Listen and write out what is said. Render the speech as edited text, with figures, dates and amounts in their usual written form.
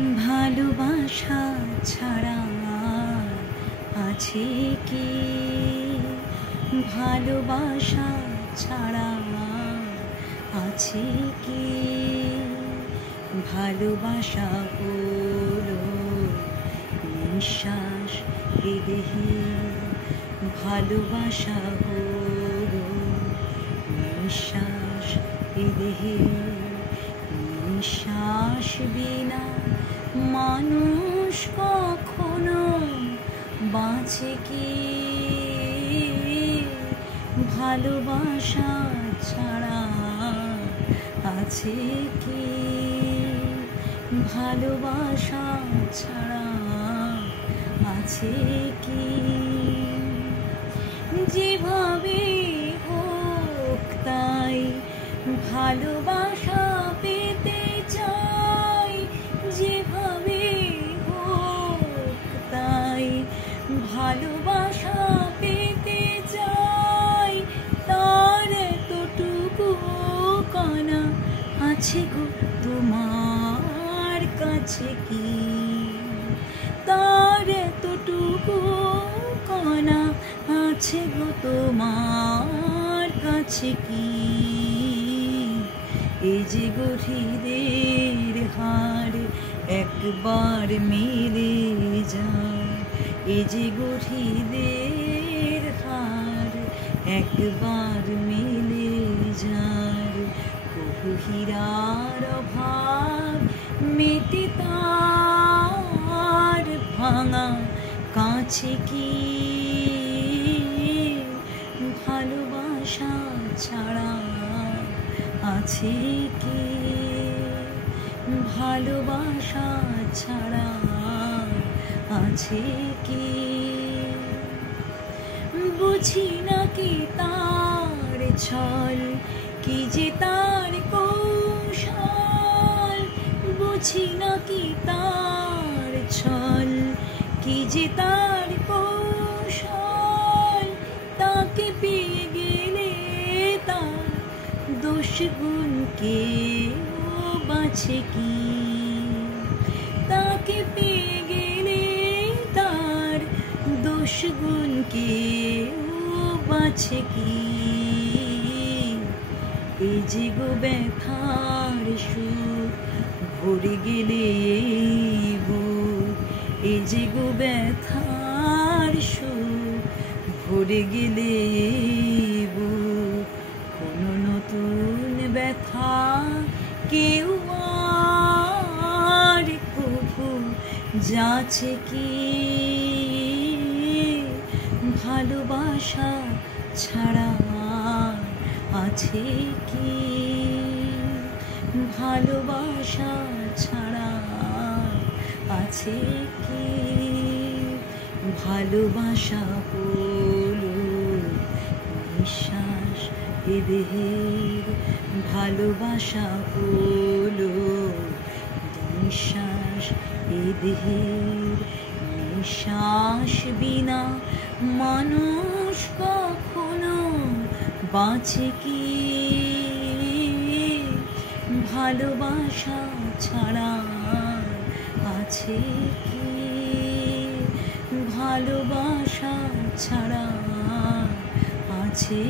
ভালোবাসা ছাড়া আছে কি? ভালোবাসা ছাড়া আছে কি? ভালোবাসা হলো নিঃশ্বাস এ দেহে, ভালোবাসা হলো নিঃশ্বাস এ দেহে। নিঃশ্বাস বিনা মানুষ কখনো বাঁচে কি? ভালোবাসা ছাড়া আছে কি? ভালোবাসা ছাড়া আছে কি? যেভাবে হোক তাই ভালোবাসা পেতে চাই, যেভাবে হোক তাই ভালোবাসা পেতে চাই। তার এতটুকু কানা আছে গো তোমার কাছে কি? তার এতটুকু কানা আছে গো তোমার কাছে কি? এই যে গভীরের হার একবার মেলে যায়, এই যে গভীরের হার একবার মেলে যায়। কবু হীরার অভাব মেটে তার ভাঙা কাছে কি? ভালোবাসা ছাড়া আছে কি? ভালোবাসা ছাড়া আছে কি? বুঝি না কি তার ছল, কি যে তার কৌশল। বুঝি না কি তার ছল, কি যে তার কৌশল। তাকে পেয়ে গেলে তার দোষ গুণ কেউ বাঁচে কি? তাকে পেয়ে গেলে তার দোষ গুণ কেউ বাঁচে কি? এই যে গো ব্যথার সুর ভরে গেলে বুক, এই যে গো ব্যথার সুর ভরে গেলে বুক। কোনো নতুন ব্যথা কেউ আর কভু যাচ্ছে কি? ভালোবাসা ছাড়া আছে কি? ভালোবাসা ছাড়া আছে কি? ভালোবাসা হলো নিঃশ্বাস এ দেহের, ভালোবাসা হলো নিঃশ্বাস এ দেহের। নিঃশ্বাস বিনা মানুষ কখনো বাঁচে কি? ভালোবাসা ছাড়া আছে কি? ভালোবাসা ছাড়া আছে